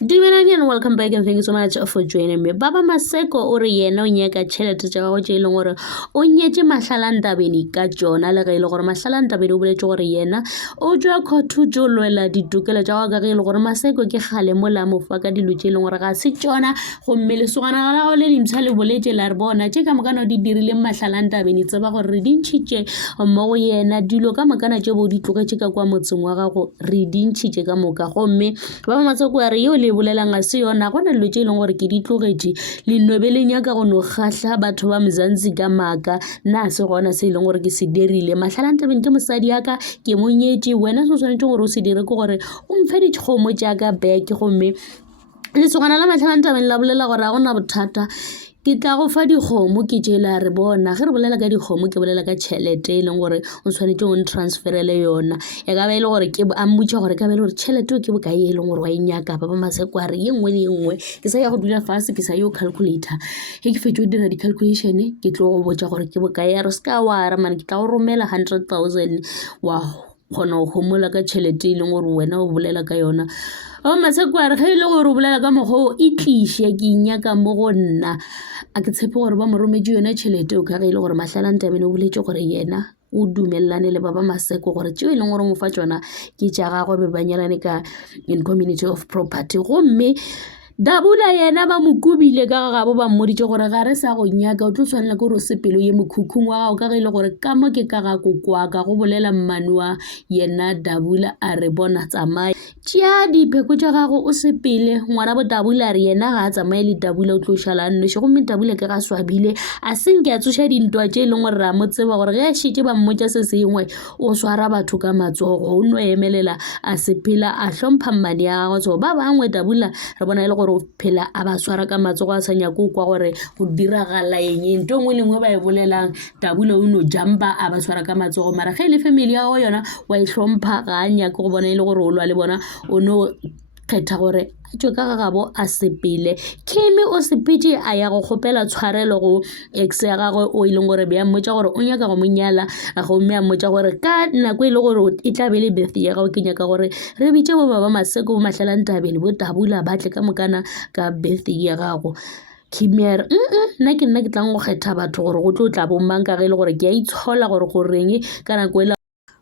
Dumelang and welcome back and thank you so much for joining me. Baba Maseko o re yena o nyaka tšhelete tša gagwe tše e leng gore o nyetše Mahlalanthabeni ka tšona le ge e le gore Mahlalanthabeni o boletše gore yena o tšwa khotho tšo lwela ditokelo tša gagwe ka ge e le gore Maseko ke kgale mola mo fa ka dilo tše e leng gore ga se tšona gomme lesogana la gago le dintšha le boletše la re bona tše ka mokana di dirileng Mahlalanthabeni tseba gore re di ntšhitše mo go yena dilo ka mokana tše bo di tlogetše ka kwa motseng wa gago re di ntšhitše ka moka gomme Baba Maseko a re yo le bolelang ga se yona gona dilo tše e leng gore ke di tlogetše le nobe le nyaka go no kgahla batho ba Mzansi ka maaka nna se gona se e leng gore ke se dirile Mahlalanthabeni ke mosadi yaka ke mo nyetše wena se o swanetše gore o se dire ke gore o mfe dikgomo tšaka back gomme lesogana la Mahlalanthabeni la bolela gore ga gona bothata ke tla go fa dikgomo ke tšela re bona ge re bolela ka dikgomo ke bolela ka tšhelete e leng gore o tshwanetse o ntransferele yona e ka ba e le gore ke a mmotša gore ka ba e le gore tšhelete o ke bokae e leng gore wa e nyaka Baba Maseko a re ye nngwe le ye nngwe ke sa ya go dula fase ke sa yo calculator ge ke fetše o dira di-calculation ke tlo go botša gore ke bokae ya re se ka wa ra mane ke tla go romela 100,000 wa kgona go gomola ka tšhelete e leng gore wena o bolela ka yona Baba Maseko a re ge e le gore o bolela ka mokgwa o e tliše ke inyaka mo go nna a ke tshepe gore ba mo rometše yona tšhelete o ka ge e le gore Mahlalanthabeni o boletše gore yena o dumelane le Baba Maseko gore tšeo e leng gore mo fa tšona ke tša gagwe be ba nyalane ka in community of property gomme Dabula yena ba mo kubile ka ga bo ba mmoditše gore ga re sa go nyaka o tlo tshwanela ke gore o sepelo ye mokhukhung wa gago ka ge e le gore ka mo ke ka ga kokwaka go bolela mmane wa yena Dabula a re bona tsamaya tšea dipheko tša gago o sepele ngwana bo Dabula a re yena ga a tsamaye le Dabula o tlo šala nnoše gomme Dabula ke ga swabile a seng ke a tsoša dintwa tše e leng gore ra mo tseba gore ge a šitše ba mmotša se sengwe o swara batho ka matsogo o no emelela a sepela a hlompha mmane ya gagwe so ba bangwe Dabula re bona e le gore o phela a ba swara ka matsogo a sa nyako kwa gore go diragala eng nto ngwe lengwe ba e bolelang Dabula o no jumpa a ba swara ka matsogo mara ge le family ya go yona wa e hlompha ga a nyake go bona e le gore o lwa le bona o no kgetha gore a tšwe ka gagabo a sepele Kimi o sepetše a ya go kgopela tshwarelo go ex ya gagwe o e leng gore be a mmotša gore o nyaka go monyala gomme a mmotša gore ka nako e le gore e tla be le birthday ya gago ke nyaka gore re bitše bo Baba Maseko bo Mahlalanthabeni bo Dabula ba tle ka mokana ka birthday ya gago Kimi a re nna ke tlang go kgetha batho gore go tlo tla bommang ka ge e le gore ke a itshola gore go reng ka nako e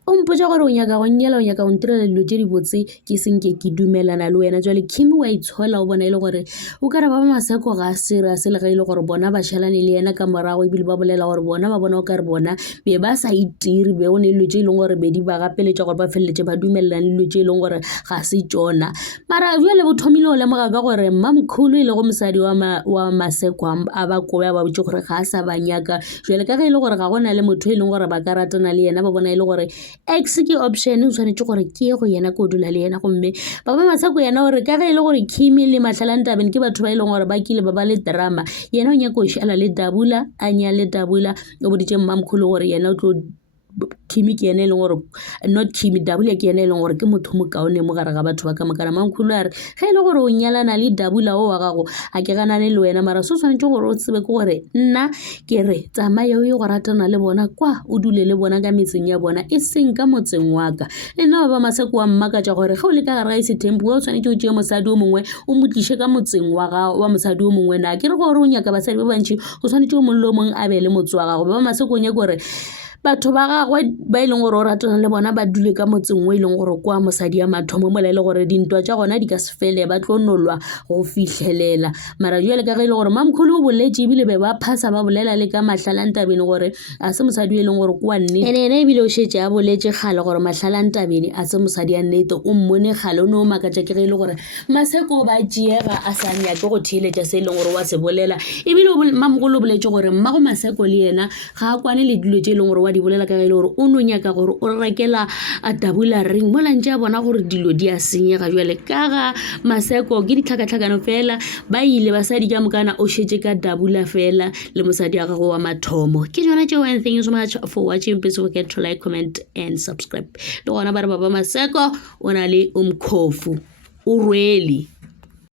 o mpotša gore o nyaka go nyela o nyaka go ntirela dilo tše di botse ke senke ke dumelana le wena jwale Kimi wa itshola o bona e le gore o ka re Baba Maseko ga serious le ge e le gore bona ba šalane le yena ka morago ebile ba bolela gore bona ba bona o ka re bona be ba sa itire be o ne dilo tše e leng gore be di ba gapeletša gore ba feleletše ba dumelelane dilo tše e leng gore ga se tšona mara jwale bo thomile o lemoga ka gore mmamkhulu e le go mosadi wa Maseko a ba kobe a ba botše gore ga a sa ba nyaka jwale ka ge e le gore ga gona le motho e leng gore ba ka ratana le yena ba bona e le gore ex ke option o tshwanetse gore ke ye go yena ko dula le yena gomme Baba Maseko yena gore ka ge e le gore Kimi le Mahlalanthabeni ke batho ba e leng gore ba kile ba ba le drama yena o nyaka go šala le Dabula a nyale Dabula o boditše mmamkhulu gore yena o tlo Kimi ke yena e leng gore not Kimi Dabula ke yena e leng gore ke motho mo kaone mo gare ga batho ba ka makana mmamkhulu a re ge e le gore o nyalana le Dabula o wa gago a ke ganane le wena mara so tshwanetse gore o tsebe ke gore nna ke re tsamaya o ye go ratana le bona kwa o dule le bona ka metseng ya bona e seng ka motseng wa ka le nna Baba Maseko wa mmakatša gore ge o le ka gare ga Setempi o tshwanetse o tšee mosadi o mongwe o mo tliše ka motseng wa mosadi o mongwe na ke re gore o nyaka basadi ba bantši o tshwanetse o mongwe le o mongwe a be le motse wa gago Baba Maseko o nyaka gore batho ba gagwe ba e leng gore o ratana le bona ba dule ka motseng o e leng gore kwa mosadi ya mathomo mola e le gore dintwa tša gona di ka se fele ba tlo nolwa go fihlelela mara jwale ka ge e le gore mmamkhulu o boletše ebile be ba phasa ba bolela le ka Mahlalanthabeni gore a se mosadi e leng gore kwa nnete ene ebile o šetše a boletše kgale gore Mahlalanthabeni a se mosadi ya nnete o mmone kgale o ne o makatša ke ge e le gore Maseko ba tšeega a sa nyake go theeletša se e leng gore wa se bolela ebile mmamogolo o boletše gore mmago Maseko le yena ga a kwane le dilo tše e leng gore di bolela ka ge le gore o no nyaka gore o rekela a Dabula ring mola ntše a bona gore dilo di a senyega jwale ka ga Maseko ke ditlhakatlhakano fela ba ile basadi ka mokana o šetše ka Dabula fela le mosadi ya gago wa mathomo ke jona tšeo and thank you so much for watching please forget to like comment and subscribe le gona ba re Baba Maseko o na le umkhofu o rwele